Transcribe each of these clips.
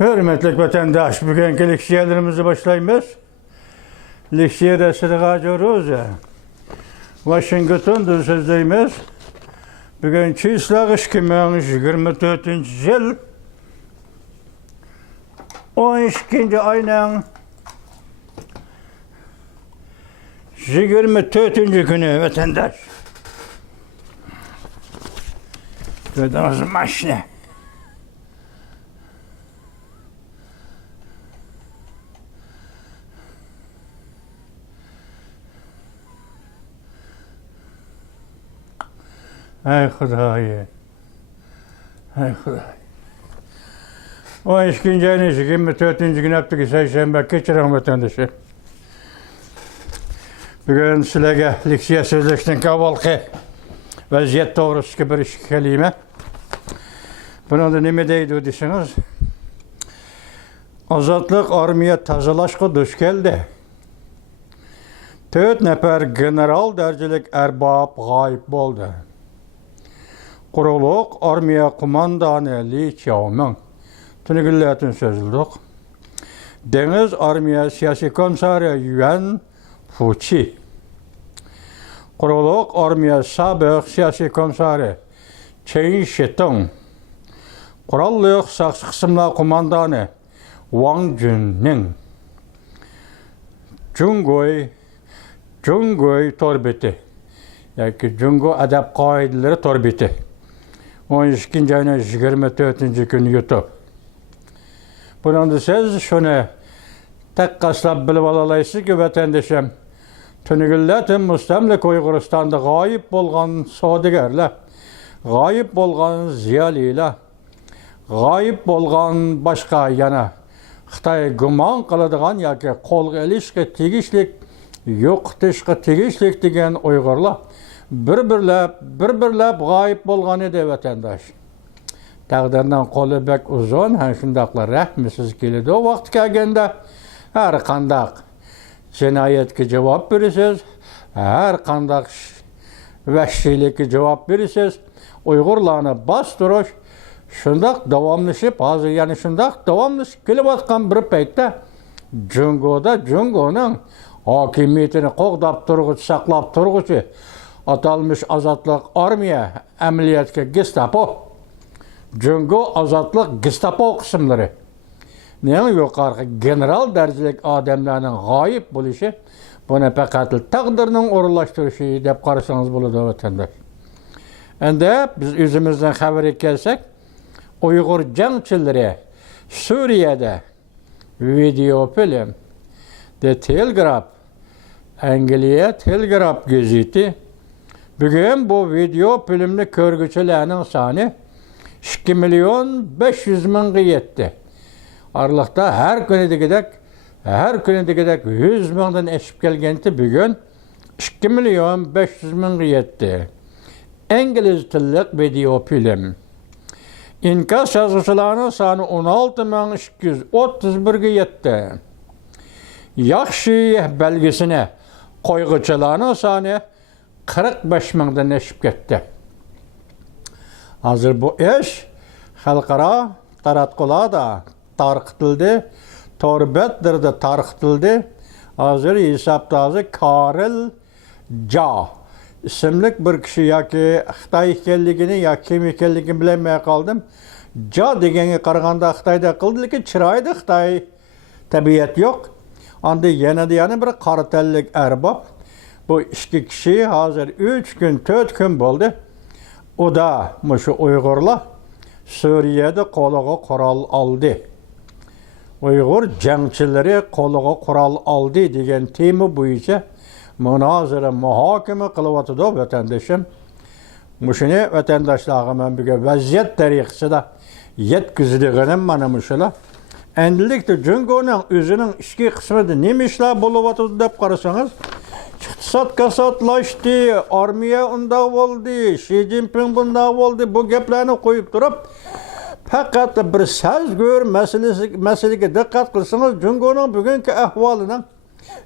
Hürmetlik vatandaş, bugünkü leksiyalarımızı başlayımız. Leksiyada sırığa görüyoruz. Washington'da sözleyimiz. Bugün çislak 2024 yıl 12. ayının 24. günü vatandaş. Gördüğünüz maşine. Ey Hudaya. Ey Hudaya. 12. ayın 24. günü yaptık Seyşembe keçiren vatandaşı. Bugün sizlerge leksiya sözleştiğin kavalkı vaziyet doğrusu bir iş kelime. Bunu da ne deydi deseniz? Azatlık armiya tazalaşkı düş geldi. 4 nefer general derecelik erbab gayip oldu. Kuruluk armiya kumandanı Li Qiaoming tünügülletin sözüldük. Deniz armiya siyasi komisarı Yuan Fuqi. Kuruluk armiya sabık siyasi komisarı Chen Shitung. Kurallık saksı kısımlar kumandanı Wang Junning. Cungoy torbeti. Yani Cungo adab kaideleri torbeti. 12. ayının 24. günü YouTube. Bunun da siz şunu tek kaslap bilip alalayısınız ki vatandaşım. Tünügülletin müstemlik Uyguristan'da gayip bolgan sodigerler, gayip bolgan ziyaliler, gayip bolgan başka yana Xitay güman kılıdığan yaki kol elişki tegişlik, yok dışkı tegişlik degen Uygurlar bir-birlep gayip bolgan edi vatandaş. Taqdirden kolu bek uzun, şundaqla rahmisiz keledi. O vaqt kelgende her qandaq cinayetke cevap verisiz, her qandaq vahşilikke cevap verisiz. Uygurlarını bastırış, şundaq davamlaşıp, hazır yani şundaq davamlaşıp kelip atkan bir peytde Cungo'nun hakimiyetini qoğdap turğucu, saqlap turğucu atalmış azatlık armiya əməliyyatke Gestapo. Cungo azatlık Gestapo kısımları. Neyin yukarı general derecelik adamlarının gayip buluşu buna pekatil takdirinin uğurlaştırışı deyip karışsanız buludu vatandaş. Ende biz yüzümüzden haberi gelsek Uygur cangçileri Suriye'de video film The Telegraph Angliya Telegraph gazeti bugün bu video filmli körgüçülerinin sani 2.500.000'e yetti. Aralıkta her güne de gidek 100.000'den eşip gelgenti bugün 2.500.000'e yetti. İngiliz tillik video film. İnkas yazıcılarının sani 16.231'e yetti. Yaxşı belgesine koyguçularının sani 45.000'den eşip gitti. Hazır bu iş halkara taratkularda tarqıtıldı, torbettirde tarqıtıldı. Hazır hesaptazı Karel Ja isimlik bir kişi ya ki Xitay ekenligini ya kim ekenligini bilemeye kaldım. Ja degeni qaraganda Xitayda qıldı ki çıraydı Xitay tabiat yok. Anda yana bir qaratellik erbab. Bu iki kişi hazır 3 gün 4 gün oldu. O da şu Uygurlar Suriye'de koluğa kural aldı. Uygur cangçileri koluğa kural aldı degen tema boyunca münazara muhakeme kılıvatıda vatandaşım. Muşunu vatandaşlarıma bir vaziyet tariqsida yetkizdiğinin bana muşula. Endilikte Cungo'nun özünün işki kısmında neme işler buluvatıda dep qarasanız İqtisad kasatlaştı, armiya unda oldu, Xi Jinping bunda oldu, bu geplerini koyup durup fakat bir söz gör meseleye dikkat kılsanız Cungo'nun bugünkü ahvalının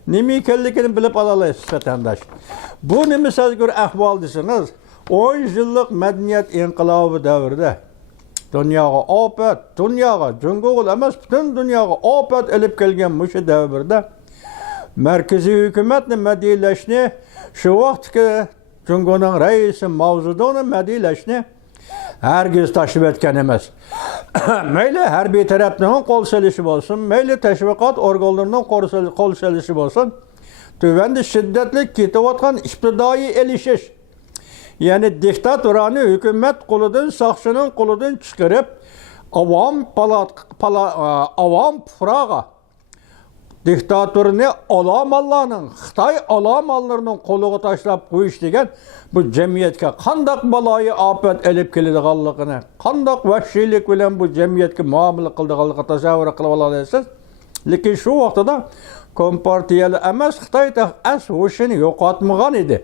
neme ekenligini bilip alalayız vatandaş. Bu neme söz gör ahval desiniz 10 yıllık medeniyet inkılabı devirde Dunyoga ofat, dunyoga Jungo'ga emas, butun dunyoga ofat elib kelgan mushu davrda markaziy hukumatni madhiyalashni, shu vaqtki Jungo'ning raisi Mao Zedongni madhiyalashni hargiz tashlab etgan emas. Mayli harbiy tarafning qo'l selishi bo'lsin, mayli tashviqot organlarining qo'l selishi bo'lsin, tuvanda shiddatli ketayotgan ibtidoiy elishish, ya'ni diktatorani hukumat qo'lidan, soqchining qo'lidan chiqarib, avom furaga diktatorni olamallarning, Xitoy olamallarning qo'liga tashlab qo'yish degan bu jamiyatga qandoq baloyi ofat elib keladiganligini, qandoq vahshiylik bilan bu jamiyatga muomala qiladiganligini tasavvur qilib olasiz. Lekin shu vaqtda kompartiyali emas, Xitoy as-hushini yo'qotmagan edi.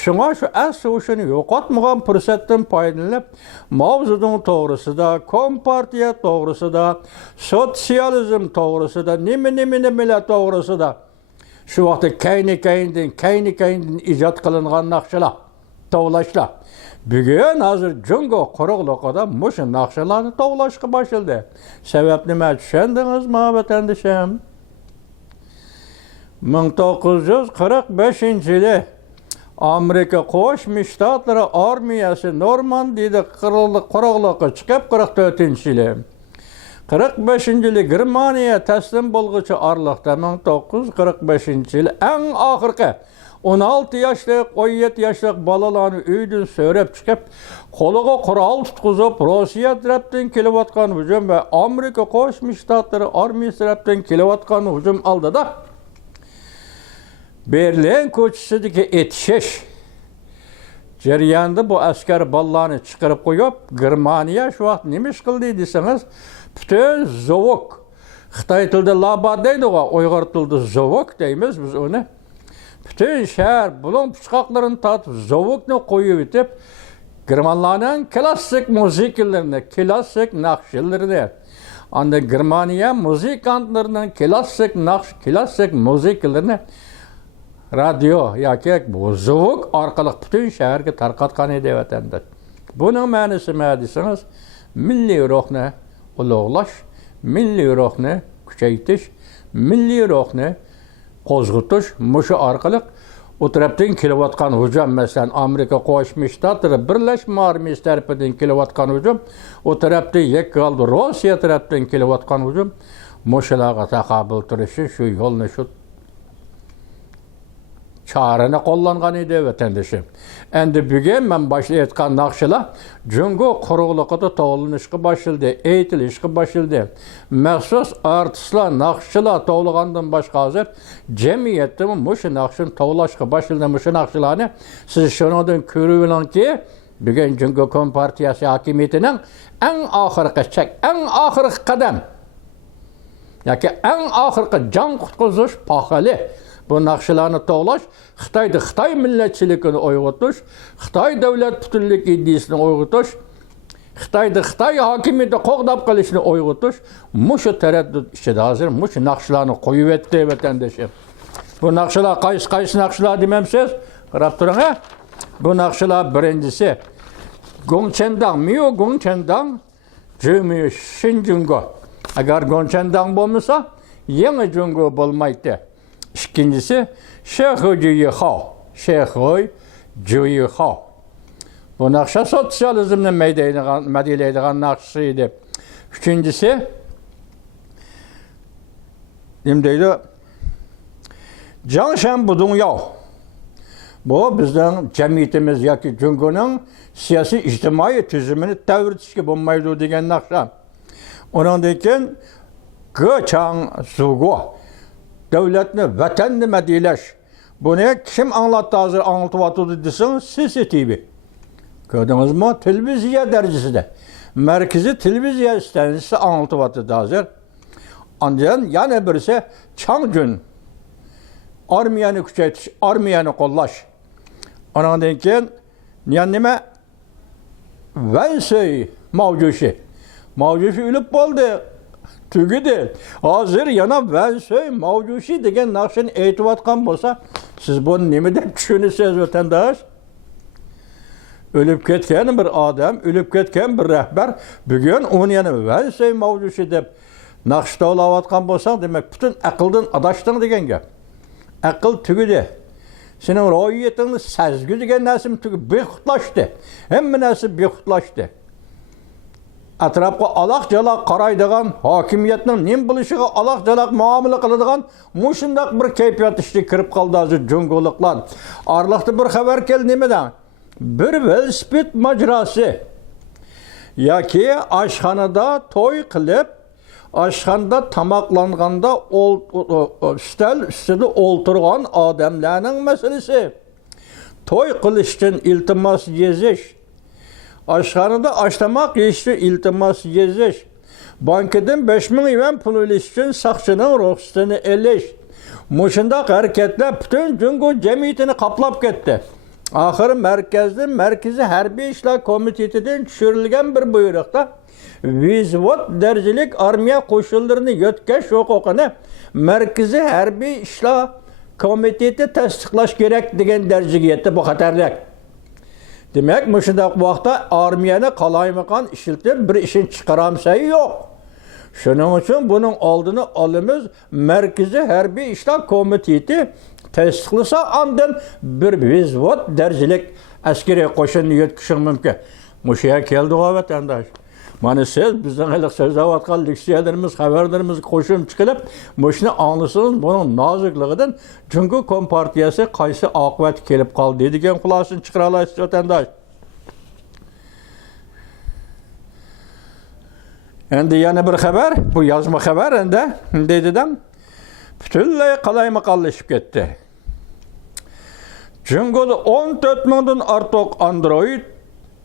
Shunga shu as-hushini yo'qotmagan fursatdan foydalanib, Mao Zedong to'g'risida, kompartiya to'g'risida, sotsializm to'g'risida, nima to'g'risida shu vaqtda kayni-kayndan ijod qilingan naqshalar, tovlashlar. Bugun hozir Jungo quruqligida mushu naqshalarni tovlashga boshladi. Sabab nima tushundingizmi, vatandishim? 1945-yili Amerika Qo'shma Shtatlari armiyasi Normandiyada quruqlikqa chiqib 44-yili 45-yili Germaniya taslim bo'lg'uchi orliqda 1945-yili eng oxirgi 16 yoshlik, 17 yoshlik bolalarni uydan so'rab chiqib, qo'liga qurol tutqizib, Rossiya tarafdan kelayotgan hujum va Amerika Qo'shma Shtatlari armiyasi tarafdan kelayotgan hujum oldida Berlin ko'chasidagi etishish jarayonida bu askar bolalarni chiqarib qo'yib, Germaniya shu vaqt nima ish qildi desangiz, butun zavok, Xitoy tilida labat deydi, Uyg'ur tilida zavok deymiz biz uni. Butun shahar bulon pichoqlarini tatib, zavokni qo'yib etib, Germanlarning klassik musiqalarini, klassik naqshlarini, anda Germaniya muzikantlarining klassik musiqalarini radio yoki bu zavok orqali butun shaharga tarqatgan edi vatandosh. Buning ma'nosi nima desangiz, milliy ruhni ulug'lash, milliy ruhni kuchaytirish, milliy ruhni qo'zg'atish, mushu orqali u tarafdan kelayotgan hujum, masalan Amerika Qo'shma Shtatlari Birlashma armiyasi tarafidan kelayotgan hujum, u tarafda yakkaldi Rossiya tarafidan kelayotgan hujum, mushularga taqobil turishi shu yo'lni, shu çarını qo'llangan edi vatandoshim. Endi bugun men boshlayotgan naqshalar Jungo quruqligida tovlanishga boshladi, aytilishga boshladi. Maxsus artistlar, naqshalar tovlagandan boshqa hozir jamiyatda mushu naqshini tovlashga boshladi. Mushu naqshalarni siz shundan ko'rib olingki, bugun Jungo kompartiyasi hokimiyatining eng oxirgi qadam yoki eng oxirgi jon qutqizish pahali bu naqshalarni tovlash, Xitoy millatchiligini uyg'otish, Xitoy davlat butunlik ideyasini uyg'otish, Xitoy hokimiyati qo'g'dab qilishni uyg'otish, mushu taraddud ichida hozir mushu naqshalarni qo'yib etdi vatandoshim. Bu naqshalar qaysi naqshalar demamsiz? Qarab turing. Bu naqshalar birinchisi Gongchendang, Miyo Gongchendang, Jumi Shinjungo. Agar Gongchendang bo'lmasa, yangi Jungo bo'lmaydi. İkincisi Şehoy Juyiho. Bu naqsha sotsializmni madhiyaleydigan naqshasi edi. Üçüncüsü nima deydi? Jangshan Budunyo. Bu bizning jamiyatimiz yoki Jungoning siyosiy ijtimoiy tuzumini ta'virtishga bo'lmaydi degan naqsha. Undan keyin Gochang Zugo. Devletni, vatanni madhiyalash. Buni kim anlattı hozir anlatyapti desang, CCTV. Ko'rdingizmi? Televiziya darajasida. Markaziy televiziya stansiyasi anlatyapti hozir. Ondan yana birisi Changjun. Armiyani kuchaytirish, armiyani qo'llash. Ondan keyin nima? Vansey Mavjushi. Mavjushi o'lib qoldi. Tugidi. Hozir yana Vansey Mavjushi degan naqshini aytayotgan bo'lsa, siz buni nima deb tushunasiz vatandosh? Ölüp ketken bir adam, ölüp ketken bir rehber, bugün onu yani velsey mavcuş edip, naqshda olayotgan bo'lsang, demak bütün aqldan adashding degan gap. Aql tugidi. Sening ro'yitingni sezgi degan narsa tugib bexutlashdi. Hamma narsa bexutlashdi. Atrofga aloq-jaloq qaraydigan, hokimiyatning nim bo'lishiga aloq-jaloq muomala qiladigan mushundaq bir kayfiyat ishga kirib qoldi hozir jungoliklar. Orliqda bir xabar keldi nimadan? Bir velosiped majrosi yoki oshxonada to'y qilib, oshxonada tamoqlanganda stal ustida o'ltirgan odamlarning masalasi. To'y qilish uchun iltimos yozish, oshxonada oshtamoq yeyish uchun iltimos yozish, bankadan 5000 yuan pul olish uchun soqchining ruxsatini olish. Mushundaq harakatlar butun Jungo jamiyatini qoplab ketdi. Oxiri Markaziy Harbiy ishlar komitetidan tushirilgan bir buyruqda vizvot darajalik armiya qo'shinlarini yotkash huquqini Markaziy Harbiy ishlar komiteti tasdiqlash kerak degan darajaga yetdi. Bu xatarlik. Demak, mushundaq vaqtda armiyani qalaymagan ishiltib bir ishini chiqaramsa yo'q. Shuning uchun buning oldini olamiz. Markaziy Harbiy ishlar komiteti tasdiqlasa ondan bir vizvot darajalik askariy qo'shinni yetkishi mumkin. Mushuya keldi vatandosh. Mana siz bizning haliq so'zlayotgan leksiyalarimiz, xabarlarimiz qo'shimcha chiqilib, mushuni anglasangiz, buning nozikligidan Jungo kompartiyasi qaysi oqibat kelib qoldi degan xulosani chiqara olasiz vatandosh. Endi yana bir xabar, bu yozma xabar endi deydidan butunlay qalaymaqonlashib ketdi. Jungoda 14 mingdan ortiq Android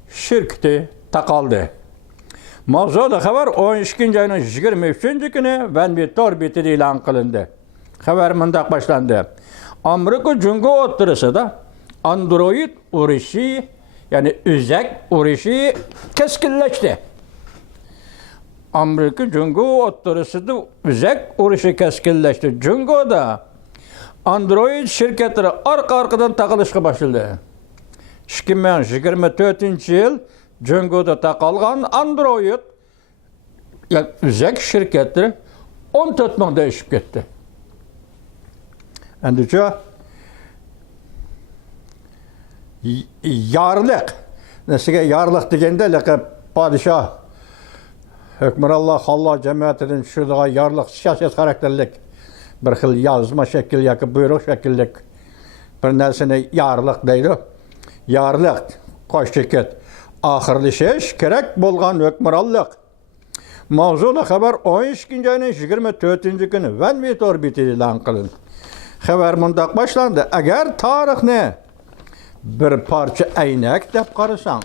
shirkati taqaldi. Mavzuda xabar 12 ayning 23 kuni Vanvitor betida e'lon qilindi. Xabar mundaq boshlandi. Amerika Jungo o'rtasida Android urushi, ya'ni uzak urushi keskinlashdi. Amerika Jungo o'rtasida uzak urushi keskinlashdi. Jungoda Android şirketleri arka-arkadan taqılışqa başladı. 2024-yil Jungoda taqalgan Android uzak şirketleri 14 ming değişip ketdi. Endiçe yarlıq, nesiga yarlıq degende laqab padişah hükmürallah Allah cemiyetinden şurada yarlıq siyaset karakterlik bir xil yazma şekil yoki buyruq şekillik bir narsani yarlıq deydi. Yarlıq qo'shchiket oxirlashish kerak bo'lgan hukmronlik. Mavzuda xabar 12 ayning 24 kuni Vanvitor betida e'lon qilindi. Xabar mundaq boshlandi. Agar tarixni bir parcha aynak deb qarasang,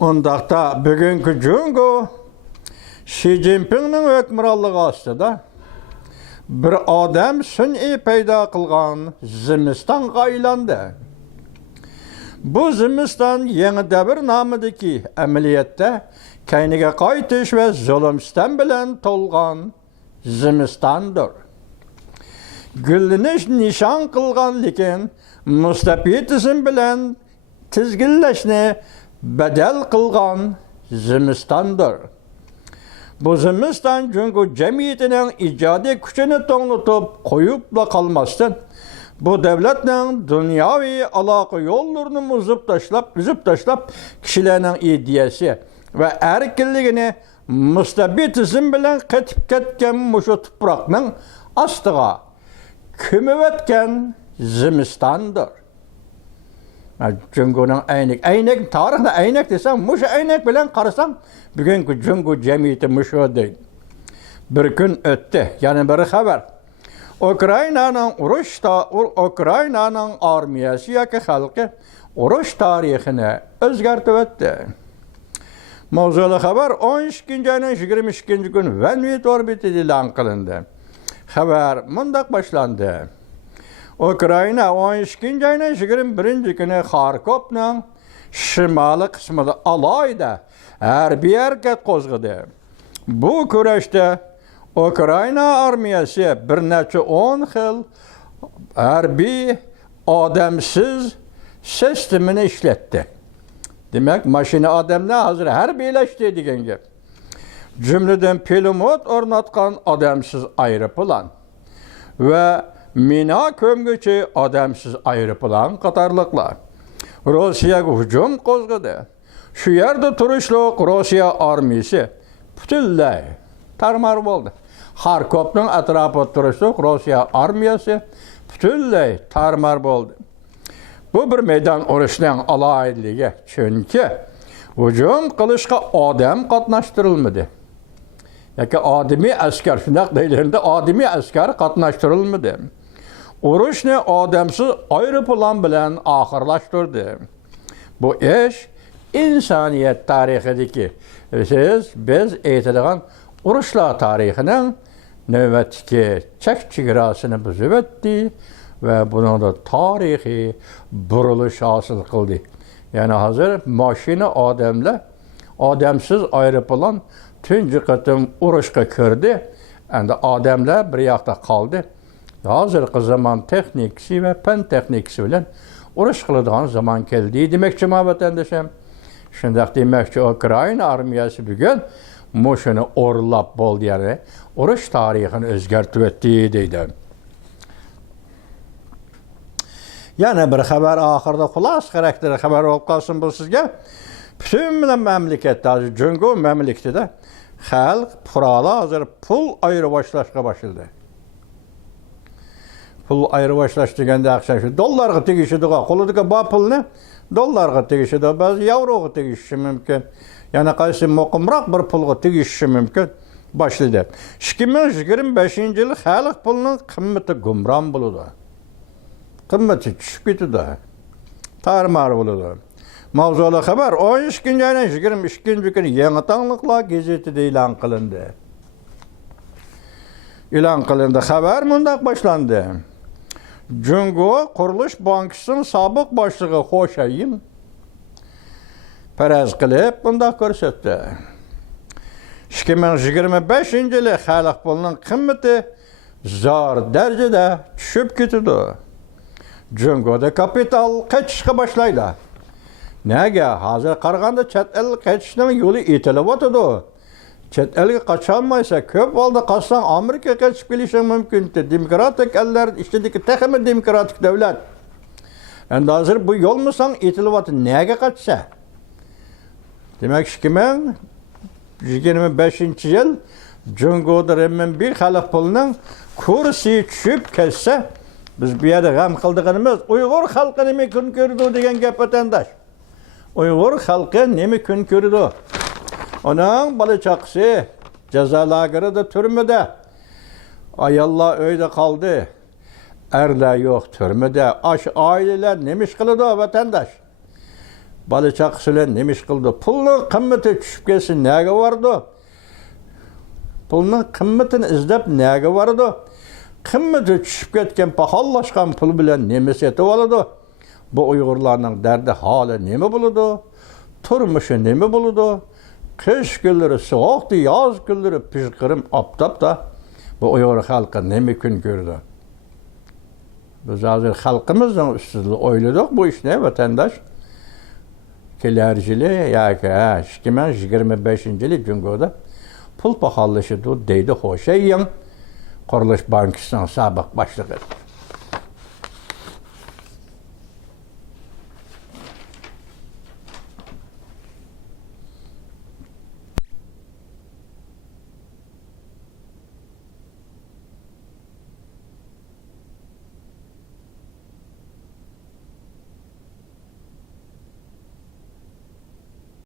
undaqda bugungi Jungo Xi Jinpingning hukmronligi ostida bir odam sun'iy paydo qilgan zimistonga aylandi. Bu zimiston yangi davr nomidagi amaliyotda kayniga qaytish va zulmston bilan to'lgan zimistondir. Gullanish nishon qilgan, lekin mustafidizm bilan tizginlashni badal qilgan zimistondir. Bu zimiston Jungo jamiyatining ijodiy kuchini to'nglatib qo'yibla qolmasdan, bu davlatning dunyoviy aloqa yo'llarini uzib tashlab kishilarning ideyasi va erkinligini mustabidizm bilan qetib ketgan mushu tuproqning ostiga ko'mib o'tgan zimistondir. Jungoning aynak tarixni aynak desam, mushu aynak bilan qarasam, bugungi Jungo jamiyati mushu deydi. Bir kun o'tdi, yana bir xabar. Ukrainaning armiyasi yoki xalqi urush tarixini o'zgartirib o'tdi. Mavzuda xabar 12 ayning 22 kuni Vanvitor betida e'lon qilindi. Xabar mundaq boshlandi. Ukraina 12 ayning 21 kuni Xarkovning shimoliy qismida alohida harbiy harakat qo'zg'adi. Bu kurashda Ukraina armiyasi bir necha 10 xil harbiy odamsiz sistemini işletti. Demek maşine adamlar hazır her birleşti degan gap. Cümleden pilot ornatkan adamsız aeroplan ve mina kömgüçü adamsız aeroplan qatarlıqlar Rusiyaga hücum qo'zg'adi. Shu yerda turishliq Rossiya armiyasi butunlay tarmar bo'ldi. Xarkovning atrofida turishliq Rossiya armiyasi butunlay tarmar bo'ldi. Bu bir meydan urushining alohidligi, chunki hücum qilishga odam qatnashtirilmadi. Yoki odimiy askar, shunday deyilganda odimiy askar qatnashtirilmadi. Urushni odamsiz aeroplan bilan oxirlashtirdi. Bu ish insoniyat tarixidagi biz aytadigan urushlar tarixining navbatdagi chek-chegarasini buzib o'tdi va buningda tarixiy burilish hosil qildi. Ya'ni hozir mashina odamlar, odamsiz aeroplan tunji qatim urushga kirdi. Endi odamlar bir yoqda qoldi. Hozirgi zaman texnikasi va fan texnikasi bilan urush qiladigan zaman keldi demoqchiman vatandoshim. Shunday demoqchi, Ukraina armiyasi bugun mushuni o'rlab bo'ldi, ya'ni urush tarixini o'zgartirib o'tdi deydi. Yana bir xabar oxirida xulos xarakteri xabar olib qolsin bu sizga. Bütün mamlakatda, Jungo mamlakatida xalq pullar hozir pul ayirboshlashga boshladi. Pul ayirboshlash deganda aqshan shu dollarga tegishidi, qo'lidagi bor pulni dollarga tegishidi, ba'zi yevroga tegishi mumkin. Yana qaysi muqimroq bir pulga tegishi mumkin. Boshladi. 2025-yil xalq pulining qimmati gumron bo'ladi. Qimmati tushib ketadi. Tarmar bo'ladi. Mavzuli xabar 12 ayning 22-kuni Yangi Tongliklar gazetida e'lon qilindi. E'lon qilindi. Xabar mundaq boshlandi. Jungo Qurilish bankisining sobiq boshlig'i Xo'shayim faraz qilib bundaq ko'rsatdi. 2025-yili xalq pulining qimmati zo'r darajada tushib ketdi. Jungoda kapital qochishga boshlaydi. Nega? Hozir qaraganda chet el qochishning yo'li aytilyapti. Chet elga qocholmaysa, ko'p holda qolsang Amerikaga qochib kelishing mumkin. Demokratik ellar ichidagi texmi demokratik davlat. Endi hozir bu yo'lmisang aytilyapti, nega qochsa? Demak, 2025-yil Jungoda renminbi xalq pulining kursi tushib ketsa, biz bu yerda g'am qildiganimiz Uyg'ur xalqi nima kun ko'rdi degan gap vatandosh. Uyg'ur xalqi nima kun ko'rdi? Onun bola chaqasi jazo lagerida turmada. Ayollar uyda qoldi. Erlar yo'q turmada. Oilalar nima ish qiladi vatandosh? Bola chaqasilar nima ish qildi? Pulning qimmati tushib ketsa nega bordi? Pulning qimmatini izlab nega bordi? Qimmati tushib ketgan pahollashgan pul bilan nima setib oladi? Bu Uyg'urlarning dardi holi nima bo'ladi? Turmushi nima bo'ladi? Qish kunlari sovuqdi, yoz kunlari pishqirim oftobda bu Uyg'ur xalqi nima kun ko'rdi? Biz hozir xalqimizning ustida o'yladik bu ishni vatandosh. Kelar-yili yoki 2025-yili Jungoda pul pahollashadi deydi Xo'shayim, Qurilish bankisining sobiq boshlig'i.